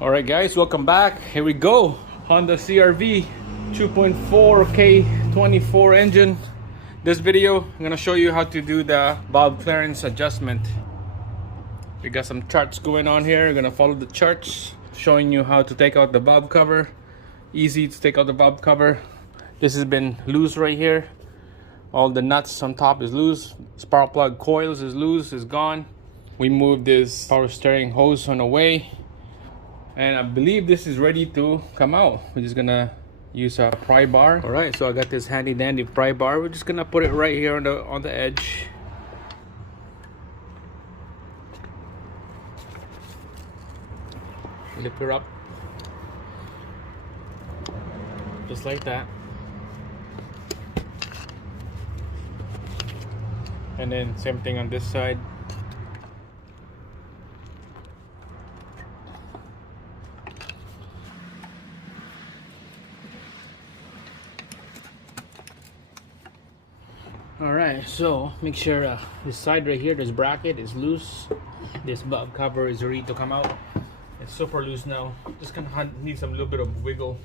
Alright guys, welcome back. Here we go. Honda CR-V 2.4 K24 engine. This video, I'm gonna show you how to do the valve clearance adjustment. We got some charts going on here. We're gonna follow the charts, showing you how to take out the valve cover. Easy to take out the valve cover. This has been loose right here. All the nuts on top is loose. Spark plug coils is loose, is gone. We moved this power steering hose on the way. And I believe this is ready to come out. We're just gonna use a pry bar. All right, so I got this handy dandy pry bar. We're just gonna put it right here on the edge. Lift her up, just like that. And then same thing on this side. Alright, so make sure this side right here, this bracket is loose. This valve cover is ready to come out. It's super loose now. Just gonna need some little bit of wiggle.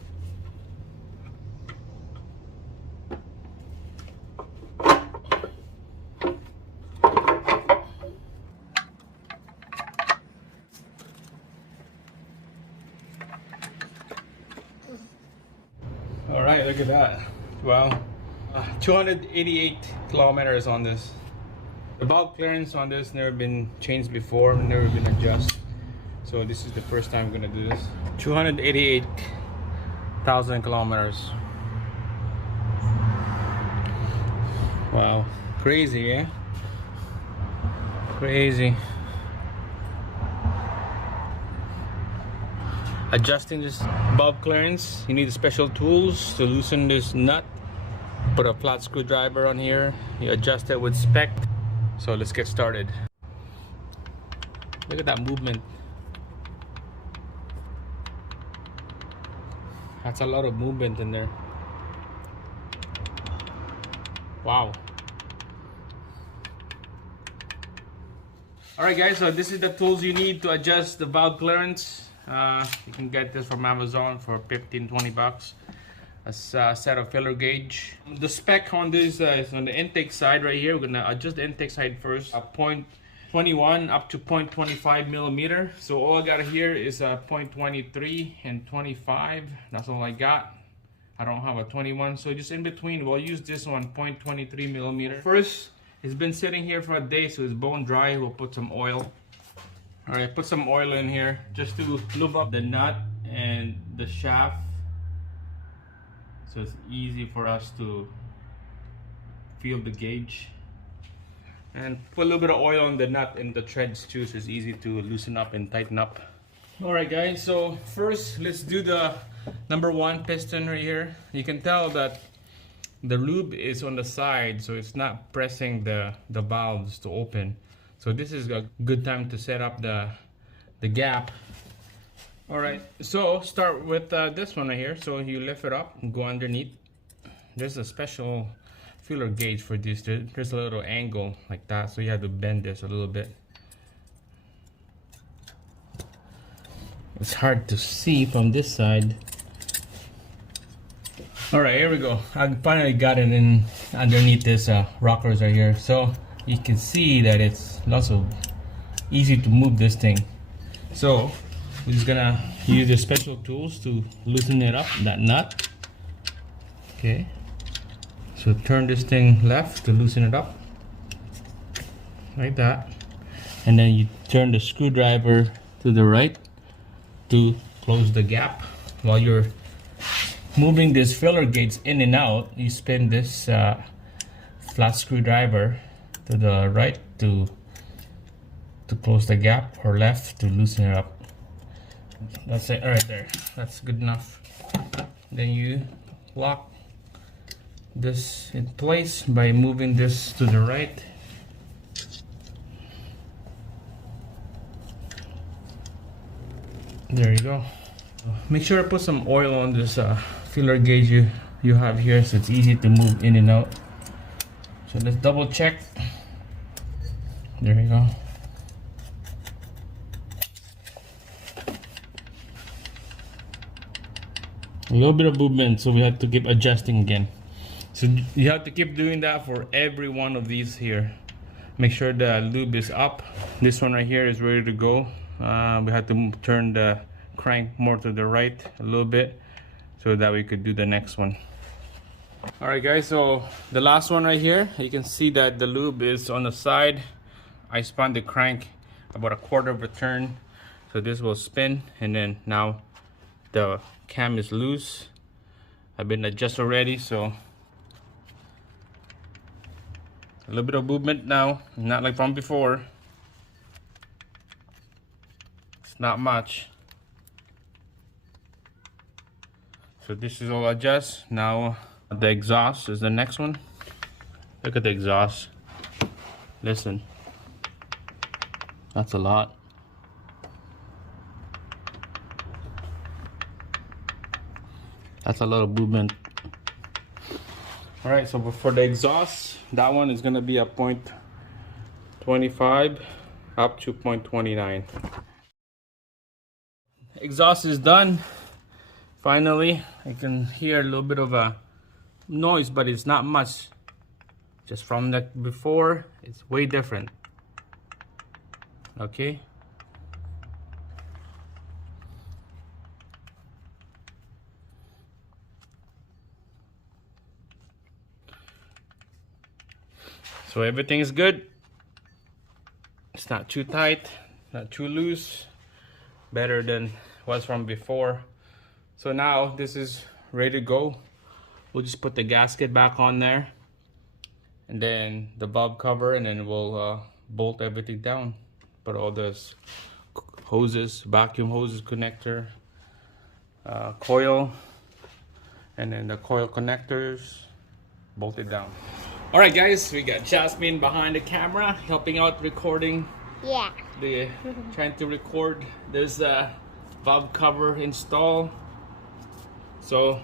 Alright, look at that. Wow. 288 kilometers on this. The valve clearance on this never been changed before, never been adjusted. So this is the first time I'm gonna do this. 288,000 kilometers. Wow, crazy, eh? Crazy. Adjusting this valve clearance, you need special tools to loosen this nut. Put a flat screwdriver on here, you adjust it with spec. So let's get started. Look at that movement. That's a lot of movement in there. Wow. Alright guys, so this is the tools you need to adjust the valve clearance. You can get this from Amazon for 15-20 bucks. A set of filler gauge. The spec on this is on the intake side right here. We're gonna adjust the intake side first. 0.21 up to 0.25 millimeter. So all I got here is 0.23 and 25. That's all I got. I don't have a 21, so just in between. We'll use this one, 0.23 millimeter. First, it's been sitting here for a day, so it's bone dry. We'll put some oil. All right, put some oil in here just to lube up the nut and the shaft. So it's easy for us to feel the gauge. And put a little bit of oil on the nut and the threads too, so it's easy to loosen up and tighten up. Alright guys, so first let's do the number one piston right here. You can tell that the lube is on the side, so it's not pressing the valves to open. So this is a good time to set up the gap. Alright, so start with this one right here. So you lift it up and go underneath. There's a special filler gauge for this. There's a little angle like that, so you have to bend this a little bit. It's hard to see from this side. Alright, here we go. I finally got it in underneath this rockers right here. So you can see that it's also easy to move this thing. So we're just gonna use the special tools to loosen it up, that nut. Okay, so turn this thing left to loosen it up, like that. And then you turn the screwdriver to the right to close the gap. While you're moving this filler gauge in and out, you spin this flat screwdriver to the right to close the gap, or left to loosen it up. That's it right there. That's good enough. Then you lock this in place by moving this to the right. There you go. Make sure to put some oil on this filler gauge you have here, so it's easy to move in and out. So let's double check. There you go. little bit of movement, so we have to keep adjusting again. So you have to keep doing that for every one of these here. Make sure the lube is up. This one right here is ready to go. We have to turn the crank more to the right a little bit so that we could do the next one. All right guys, so the last one right here, you can see that the lube is on the side. I spun the crank about a quarter of a turn, so this will spin, and then now the cam is loose. I've been adjusted already, so a little bit of movement now, not like from before. It's not much. So this is all adjust. Now the exhaust is the next one. Look at the exhaust. Listen. That's a lot. That's a lot of movement. All right, so for the exhaust, that one is gonna be a 0.25 up to 0.29. Exhaust is done. Finally, I can hear a little bit of a noise, but it's not much. Just from the before, it's way different. Okay. So everything is good. It's not too tight, not too loose. Better than was from before. So now this is ready to go. We'll just put the gasket back on there, and then the valve cover, and then we'll bolt everything down. Put all this hoses, vacuum hoses, connector, coil, and then the coil connectors, bolt it down. All right guys, we got Jasmine behind the camera helping out recording. Yeah. Trying to record this valve cover install. So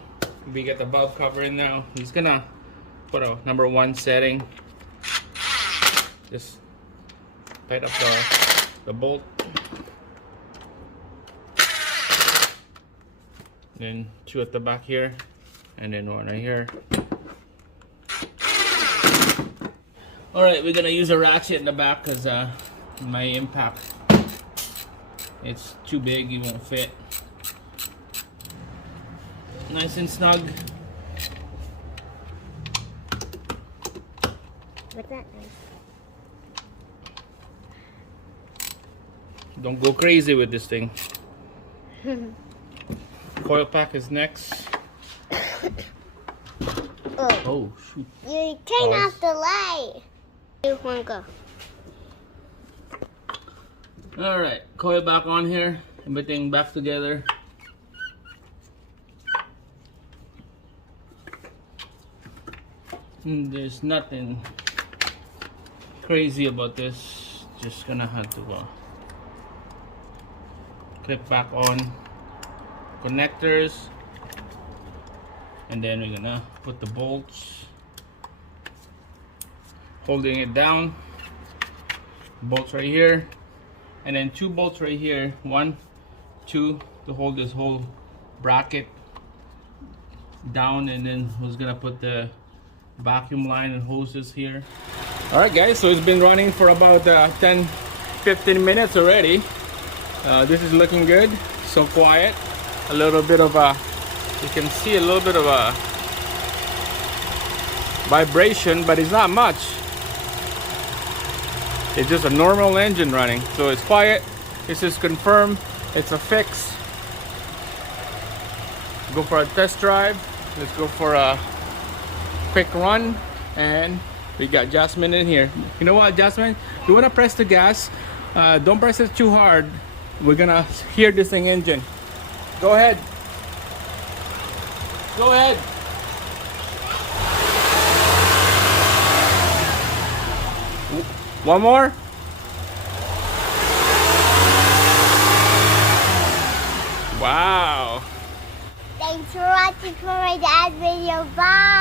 we get the valve cover in now. He's gonna put a #1 setting. Just tight up the bolt. Then 2 at the back here, and then 1 right here. All right, we're gonna use a ratchet in the back because my impact, it's too big, it won't fit. Nice and snug. What's that noise? Don't go crazy with this thing. Coil pack is next. Oh shoot. You turn off the light. You want to go? All right, coil back on here. Everything back together. There's nothing crazy about this. Just gonna have to clip back on connectors, and then we're gonna put the bolts, holding it down. Bolts right here, and then 2 bolts right here. 1, 2 to hold this whole bracket down, and then we're gonna put the vacuum line and hoses here. All right guys, so it's been running for about 10-15 minutes already. This is looking good. So quiet. A little bit of a, you can see a little bit of a vibration, but it's not much. It's just a normal engine running, so it's quiet. This is confirmed. It's a fix. Go for a test drive. Let's go for a quick run, and we got Jasmine in here. You know what, Jasmine? You wanna press the gas? Don't press it too hard. We're gonna hear this thing engine. Go ahead. Go ahead. One more. Wow. Thanks for watching for my dad's video. Bye.